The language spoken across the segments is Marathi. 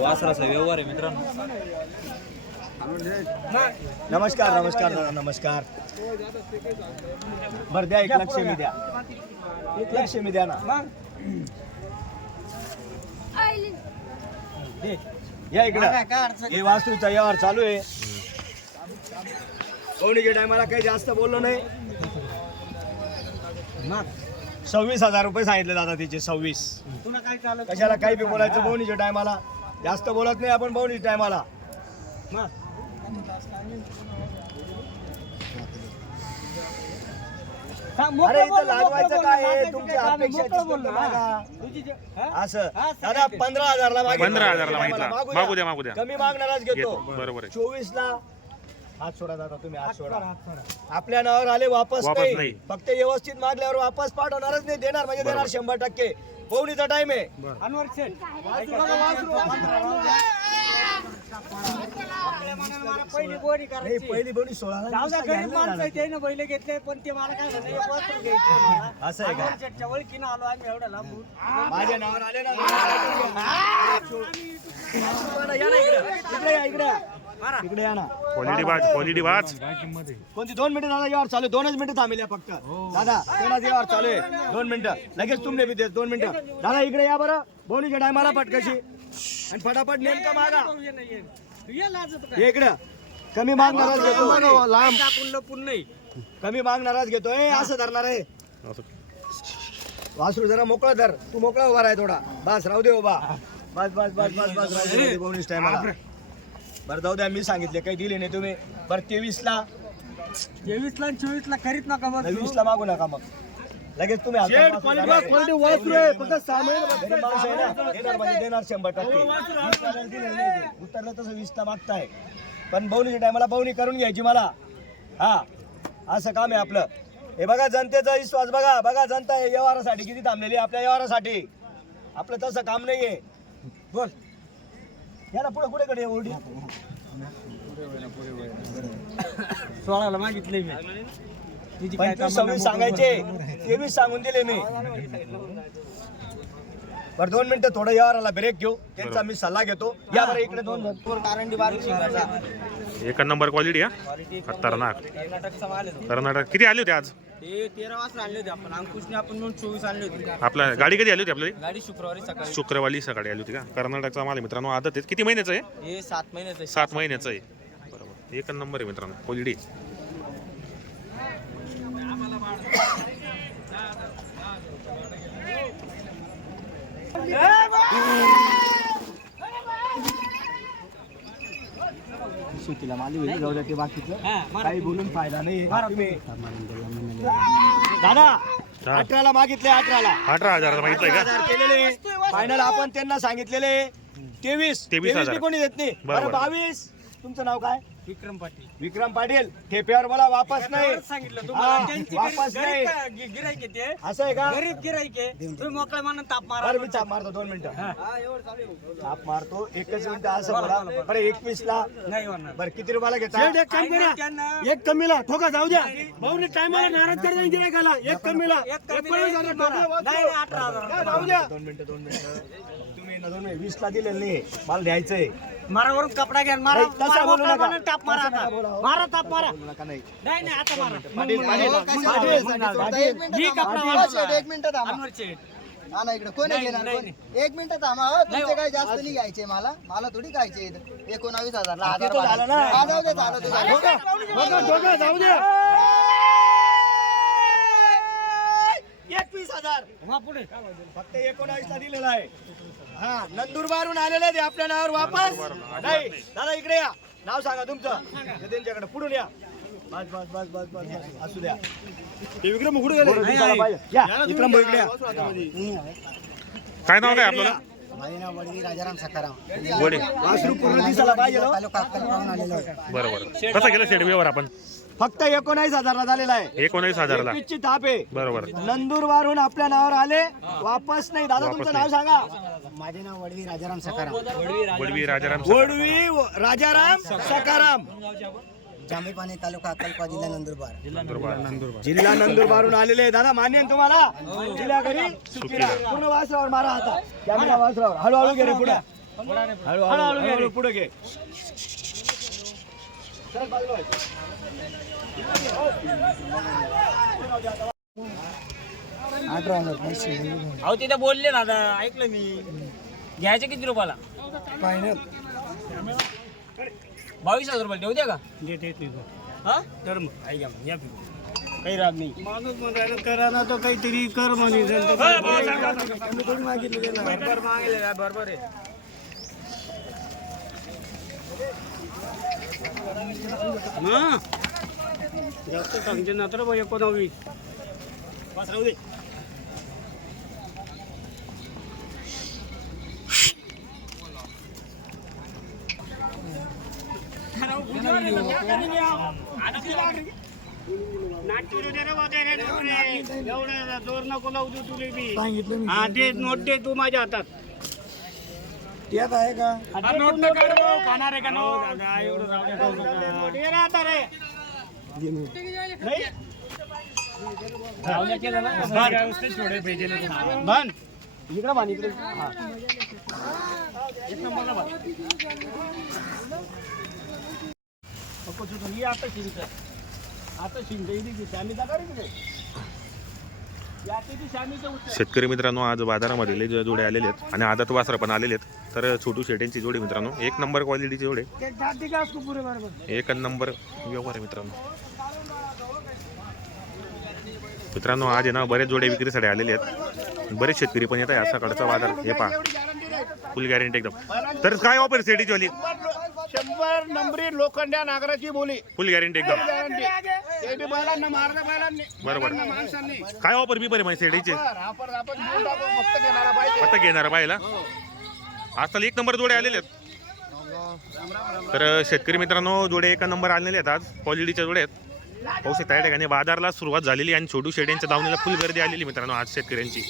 वासराचा व्यवहार आहे मित्रांनो. नमस्कार नमस्कार दादा नमस्कार. बर द्या एक लक्ष मी द्या. एक लक्ष मी द्या ना. या इकडं. हे वास्तूचा व्यवहार चालू आहे. कोणीच्या टायमाला काही जास्त बोललो नाही. सव्वीस हजार रुपये सांगितले दादा तिचे सव्वीस तुला काय चालत कशाला काही बी बोलायचं बोनीच्या टायमाला जास्त बोलत नाही आपण बोनीच्या टायमाला अरे इथं लाजवायचं काय आहे? तुमच्या बघा. असं दादा पंधरा हजारला मागितलं. 15,000 ला मागितला. मागू मागू द्या, मागू द्या. कमी मागणारच घेतो घेतो. बरोबर आहे. चोवीस ला हात सोडा दादा तुम्ही हात सोडा. आपल्या नावावर आले वापस वापस नाही. फक्त व्यवस्थित मागल्यावर वापस पाठवणारच नाही देणार म्हणजे देणार शंभर टक्के. पवणीचा टाइम आहे. अनवर शेठ. पहिली बोरी नाही, करायची पहिली बोनी सोळा जाऊ द्या गरीब माणसं आहे, त्यानं बैल घेतले पण ते मला काय झालं एक वासरू घ्यायचं मला. असं आहे का? अनवर शेठच्या ओळखीनं आलो आम्ही एवढ्या लांबून. माझ्या नावावर आले ना या ना इकडे. इकडे या इकडे या ना. Quality watch quality watch. कोणती? दोन मिनिटं दादा यावर चालू आहे. दोनच मिनिटं थांबेल फक्त. दादा तेवढाच यावर चालू आहे. दोन मिनिटं. लगेच तुमने बी देत दोन मिनिटं. दादा इकडे या बरं. बोनीच्या टायमाला पटकशी. आणि फटाफट नेमका मागा. हे इकडं. कमी मागणारच घेतो लांब नाही. कमी मागणारच घेतो ए असं धरणार आहे. वासरू जरा मोकळा धर. तू मोकळा उभा राह थोडा. बस राहू दे उभा. बस बस बस बस बस राहू दे बोनीस टायमाला बरं जाऊ द्या मी सांगितले काही दिले नाही तुम्ही. बरं तेवीस ला तेवीस ला आणि चोवीस ला करीत नका बघ वीस ला मागू नका मग. लगेच तुम्ही हातात वासरू धरा. गरीब माणूस आहे ना, देणार म्हणजे देणार शंभर टक्के. वीस ला जर दिलं नाही ते. उतरलं तसं वीस ला मागताय. पण बवणीच्या टायमाला बवणी करून घ्यायची मला. हा असं काम आहे आपलं. हे बघा जनतेचा विश्वास बघा बघा जनता व्यवहारासाठी किती थांबलेली आहे आपल्या व्यवहारासाठी. आपलं तसं काम नाहीये. बोल. या ना पुढे पुढे कडे ओढी सोळाला मागितले मी. तुझी काय पंचवीस सव्वीस सांगायचे तेवीस सांगून दिले मी. बरं दोन मिनिटं थोडं यावर ब्रेक घेऊ. त्यांचा मी सल्ला घेतो. या बरं इकडे दोन कारंडी बारीक शिंगाचा एक नंबर क्वालिटी हा? खतरनाक. कर्नाटकचा माल कर्नाटक किती आले होते आज? ते तेरा वाजता आणले होते आपण. अंकुशने आपण म्हणून चोवीस आणले होते. आपला गाडी कधी आली होती आपल्याला गाडी शुक्रवारी सकाळी. शुक्रवारी सकाळी आली होती का? कर्नाटकचा माल आहे मित्रांनो आदत आहे. किती महिन्याचं आहे? हे सात महिन्याचं सात महिन्याचं आहे. बरोबर. एक नंबर आहे मित्रांनो क्वालिटी सुट्टीला होईल जाऊ द्या ते बाकीचं. मारा. काही बोलून फायदा नाही. दादा अठराला मागितले अठराला. अठरा हजार मागितलंय का? हजार केलेले. फायनल आपण त्यांना सांगितलेले. तेवीस. तेवीस कोणी देत नाही. बरं बावीस. तुमचं नाव काय? विक्रम पाटील. विक्रम पाटील ठेप्यावर मला वापस नाही. सांगितलं. तुम्हाला त्यांची वापस नाही. गरीब गिराईक आहे ते. असं आहे का? गरीब गिराईक आहे. तुम्ही मोकळ्या मानून ताप मारा. बरं मी चाप मारतो दोन मिनिटं. चाप मारतो एकच मिनिटं असं बोला बरं एकवीस ला नाही होणार. बरं किती रुपयाला घेता? एक काम करा. त्यांना एक कमीला ठोका जाऊ द्या. भाऊने टायमाला नाराज करायला गिरायकाला एक कमीला. एक कमी नाही, एक मारा. नाही, नाही, अठरा हजार जाऊ द्या. दोन मिनिटं दोन मिनिटं. तुम्ही ना दोन वीस ला दिलेलं नाही. मला द्यायचंय. मारावरून कपडा घ्या मारा. मारा, टाप मारा आता. मारा ताप मारा. नाही. नाही आता मारा. मी कपडा. एक मिनिट थांबा. अनवर शेठ. ना इकडे कोणी नाही, घेणार नाही, कोणी? एक मिनिट थांबा हो, तुमचे काय जास्त नाही घ्यायचे मला. मला थोडी घ्यायचे. एकोणावीस हजार हजार तो झालं ना. हा, जाऊ दे झालं ते झालं. जाऊ द्या एकवीस हजार. फक्त एकोणावीस ला दिलेला आहे. हा नंदुरबारून आलेले ते आपल्या नावावर वापस. नाही दादा इकडे या. नाव सांगा तुमचं. ते त्यांच्याकडे पुढून या. बस बस बस बस बस बस. असू द्या. विक्रम उघडू गेले. या. विक्रम भाऊ इकडे या. काय नाव काय आपल्याला माझे नाव वडवी राजाराम सखाराम. वासरू पूर्ण दिसायला पाहिजे? तालुका आलेलो आहे. बरोबर. कसा गेला शेड व्यवहार आपण? फक्त एकोणावीस हजारला झालेला आहे. एकोणीस हजारला. एकवीसची ताप आहे. बरोबर. नंदुरबारून आपल्या नावावर आले. वापस नाही. दादा तुमचं नाव सांगा. माझे नाव वडवी राजाराम सखाराम. वडवी राजाराम वडवी राजाराम सकाराम जांभे पाणी तालुका अक्कलकोवा जिल्हा नंदुरबार. जिल्हा नंदुरबारून आलेले आहे. दादा मान्य आहे तुम्हाला? जिल्हा घरी पूर्ण वासरावर मारा आता. कॅमेरा वासरावर. हळूहळू घे रे पुढे. हळूहळू हळूहळू पुढे घे. अहो तिथे बोलले ना आता ऐकलं मी. घ्यायचे किती रुपयाला? बावीस हजार रुपये देऊ द्या का? हा? तर मग ऐका मग या पिकू. काही राहत नाही. माणूस म्हणायला करा ना तो काहीतरी कर म्हणे. मागले का बरोबर आहे. जास्त सांगते ना तर बाई एकोणावीस वास राहू दे एवढं जोर नको लावू देऊ तुले बी हा ते नोट दे तू माझ्या हातात त्यात आहे का? नोट खाणार आहे का नोट. ये रे आता रे. नाही? इकडे इकडे. हा. सुटून ये आता शिंक आता शिंक इथे ती श्यामी जागा रे तिथे. या तिथे श्यामीचं उत्तर. शेतकरी मित्रांनो आज बाजारामध्ये लय जोडे आलेले आहेत आणि आदत वासर पण आलेले आहेत. तर छोटू शेट्यांची जोडी मित्रांनो एक नंबर क्वालिटीची जोडे एक नंबर व्यवहार आहे मित्रांनो. मित्रांनो आज आहे ना बरेच जोडे विक्रीसाठी आलेले आहेत. बरेच शेतकरी पण येत आहे. सकाळचा बाजार हे पहा. फुल गॅरंटी एकदम. तर काय ऑफर शेटीची वाली? शंभर नंबरी लोखंड्या नागराची बोली. फुल गॅरंटी एकदम. गॅरंटी ते बी बैलांना मारल्या बैलांनी. बरोबर. बैलांना माणसांनी. काय ऑफर बी बरे माहिती सेटीचे बरं, आपण आपण घेऊन टाकू, फक्त घेणारा पाहिजे आता घेणार पाहिला आजकाल एक नंबर जोडे आलेले आहेत. तर शेतकरी मित्रांनो जोडे एका नंबर आलेले आहेत आज. क्वालिटीच्या जोडे आहेत. पाहू शकता या ठिकाणी बाजारला सुरुवात झालेली आणि छोटू शेड्यांच्या दावणीला फुल गर्दी आलेली मित्रांनो आज शेतकऱ्यांची.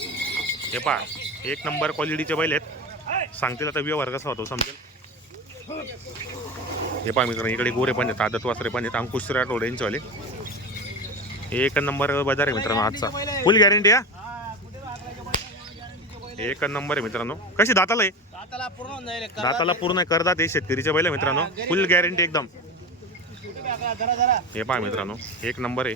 हे पहा एक नंबर क्वालिटीचे बैल आहेत. सांगतील आता व्यवहार कसा होतो समजेल? हे पहा मित्रांनो इकडे गोरे पण आहेत आदत वासरे पण आहेत अंकुश राठोड यांचेवाले एक नंबर बाजार आहे मित्रांनो आजचा. फुल गॅरंटी हा? एक नंबर आहे मित्रांनो. कशी दाताला आहे? दाताला पूर्ण होऊन जाईल करतात हे शेतकरीच्या बैल आहे मित्रांनो. फुल गॅरंटी एकदम. हे पहा मित्रांनो एक नंबर आहे.